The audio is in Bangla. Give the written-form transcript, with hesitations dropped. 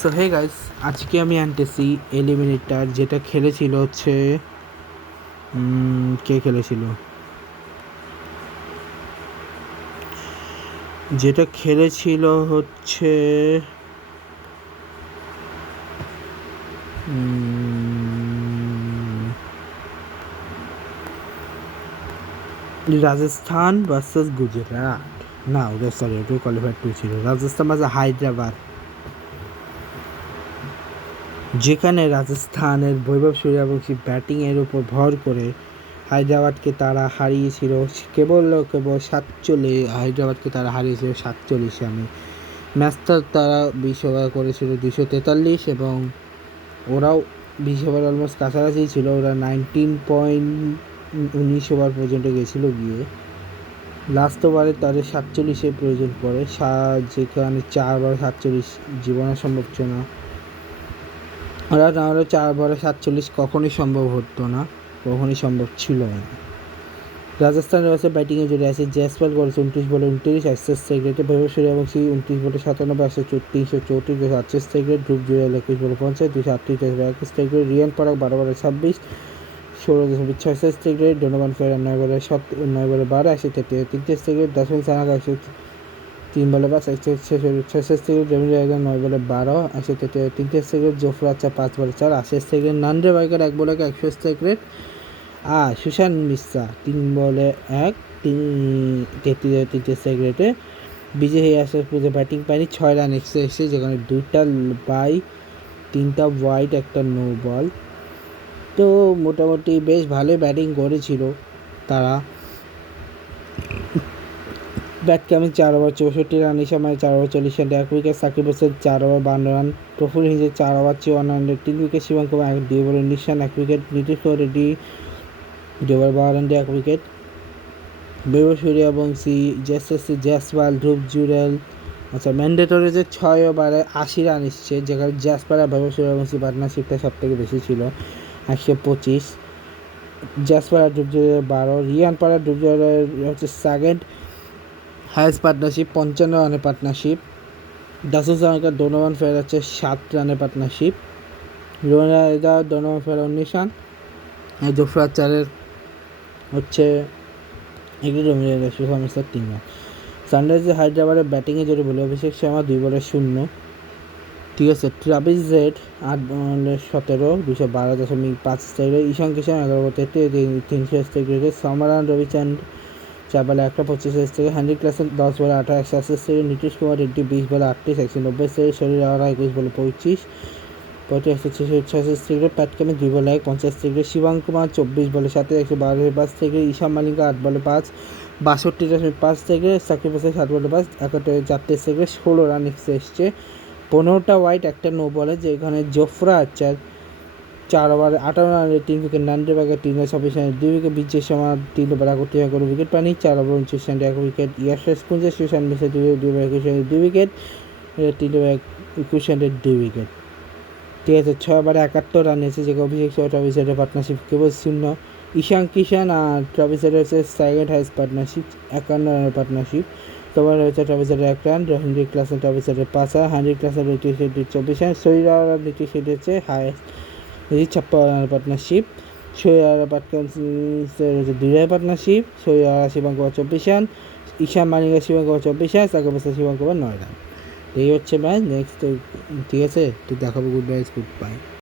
সো হে গাইস, আজকে আমি আনতেছি এলিমিনেটার, যেটা খেলেছিল হচ্ছে কে খেলেছিল, যেটা খেলেছিল হচ্ছে রাজস্থান ভার্সেস গুজরাট। না, ওটা সরি, ওটা কোয়ালিফায়ার 2 ছিল। রাজস্থান ভার্সেস হায়দ্রাবাদ, যেখানে রাজস্থানের বৈভব সূর্যবংশী ব্যাটিংয়ের উপর ভর করে হায়দ্রাবাদকে তারা হারিয়েছিল কেবল 47 রানে। ম্যাচটা তারা 20 ওভার করেছিল 243, এবং ওরাও 20 ওভার অলমোস্ট কাছাকাছি ছিল। ওরা 19 ওভার পর্যন্ত গেছিলো, গিয়ে লাস্ট ওভারে তাদের 47 প্রয়োজন পড়ে, যেখানে 4 ওভার 47 জীবনে সম্ভব ছিল না। ওরা নাহলে 4 ওভারে 47 কখনই সম্ভব হতো না, কখনই সম্ভব ছিল না। রাজস্থানের কাছে ব্যাটিংয়ে জুড়ে আছে জয়সওয়াল করেছে 29 বলে 29, 68 রেটে। বৈভব সূর্যবংশী 29 বলে 97, 334, 238 রেট। ধ্রুব জুয়েল 21 বলে 50, 238, 21 রেট। রিয়ান পরাগ 12 বলে 26, 16.66 রেট। ডোনোভান ফেরার 9 বলে 12, 83 রেট। দাসুন সানাকা 103 বলে 5, 66 রেট। রবীন্দ্র জাদেজা 9 বলে 12, 83 রেট। জোফরা আর্চার 5 বলে 4, 88 রেট। নান্ডে বাইকার 1 বলে 101 রেট। আর সুশান্ত মিশ্রা 3 বলে 1, 33 রেটে। বিজয় আসার পুজো ব্যাটিং পায়নি, 6 রান এসেছে, যেখানে 2টা বাই, 3টা ওয়াইড, একটা নো বল। তো মোটামুটি বেশ ভালোই ব্যাটিং করেছিল তারা। ব্যাটকে আমি 4 ওভার 64 রান, এই সময় 4 over 40 run, 1 wicket. Sakib Hasan 4 over 52 run, Prafull Hinge 4 over 54 run, 3 wicket. Shivam Kumar 2 over 19 run, 1 wicket. Nitish Kumar Reddy 2 over 12 run, 1 wicket. Vaibhav Suryavanshi, Jaiswal, Dhruv Jurel, ম্যান্ডেটরিতে 6 ওভারে 80 রান এসছে, যেখানে জয়সওয়াল আর বৈভব সূর্যবংশী পার্টনারশিপটা সব থেকে বেশি ছিল, 125। জয়সওয়াল আর ধ্রুব জুরেল 12, রিয়ান পরাগ ধ্রুব জুরেল হচ্ছে সেকেন্ড হায়েস্ট পার্টনারশিপ, 55 রানের পার্টনারশিপ। দাসুন সানাকা ডোনোভান ফেরার হচ্ছে 7 রানের পার্টনারশিপ। রবীন্দ্র জাদেজা ডোনোভান ফেরার 19 রান। জোফরা আর্চারের হচ্ছে সুশান্ত মিশ্রার 3 রান। সানরাইজার্স হায়দ্রাবাদের ব্যাটিংয়ে জড়িয়ে বলে অভিষেক শর্মা 2 বলে 0, ঠিক আছে। ট্রাভিস হেড 8 বলে 17, 212.5 স্ট্রাইক। ঈশান কিষান 11 বলে 300 স্ট্রাইক রেটে। সমারান রবিচন্দ্র 4 বলে 125 স্ট্রাইক। হ্যান্ড্রিক ক্লাসেন 10 বলে 28, 180 স্ট্রাইক। নীতিশ কুমার রেড্ডি 20 বলে 38, 190 স্ট্রাইক। শরীর আওয়ারা 21 বলে 25, 186 স্ট্রাইক। প্যাট কামিন্স 2 বলে 1, 50 স্ট্রাইক। শিবম কুমার 24 বলে 7, 112.5 স্ট্রাইক। ঈশান মালিঙ্গা 8 বলে 5, 62.5 স্ট্রাইক। সাকিব হাসান 7 বলে 5, 71 স্ট্রাইক। 16 রান এসছে, 15টা ওয়াইড, একটা নো বলে, যেখানে জোফরা আর্চার 4 ওভার 18 রানের 3 উইকেট। নান্ডে বাইকার 3 ওভার 26 রানের 2 উইকেট। বিজয় শর্মা 3 ওভার 31 করে উইকেট পায়নি, 4 ওভার 29 রানের 1 উইকেট। ইয়াশরাজ কুঞ্জা সুশান্ত মিশ্রা 2 ওভার 21 রানের 2 উইকেট, 3 ওভার 21 রানের 2 উইকেট, ঠিক আছে। 6 ওভারে 71 রান এসেছে, যেখানে অভিষেক শর্মা ট্রাভিস হেডের পার্টনারশিপ কেবল 0। ঈশান কিষান আর ট্রাভিস হেডের হচ্ছে সেকেন্ড হাইস্ট পার্টনারশিপ, 51 রানের পার্টনারশিপ। তোমার হচ্ছে ট্রাভিস হেডের 1 রান, হ্যান্ড্রিক ক্লাসেন ট্রাভিস হেডের 5 রান, হ্যান্ড্রিক ক্লাসেন নীতিশ রেড্ডির 24 রান, শরীর আর নীতিশ রেড্ডি হচ্ছে হাইস্ট 56 রানের পার্টনারশিপ। শরীর পার্টনারশিপ হচ্ছে 2 রানের পার্টনারশিপ। শরীর শিবম কুমার 24 রান, ঈশান মালিঙ্গা শিবম কুমার 24 রান, সাকিব হাসান শিবম কুমার 9 রান। এই হচ্ছে ম্যাচ। নেক্সট, ঠিক আছে, তো দেখাবো। Good bye.